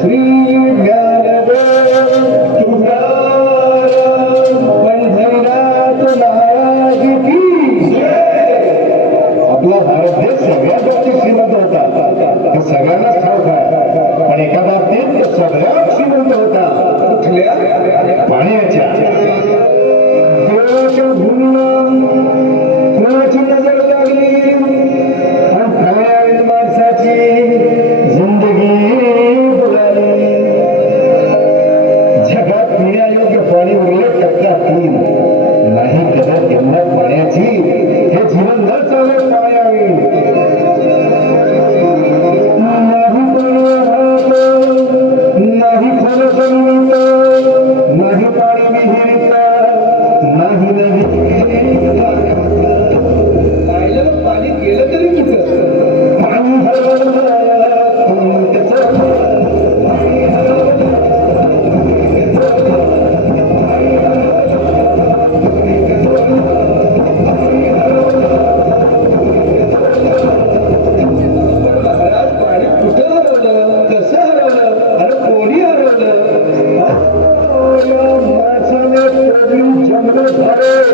श्री ਜੰਗਲ ਸਾਰੇ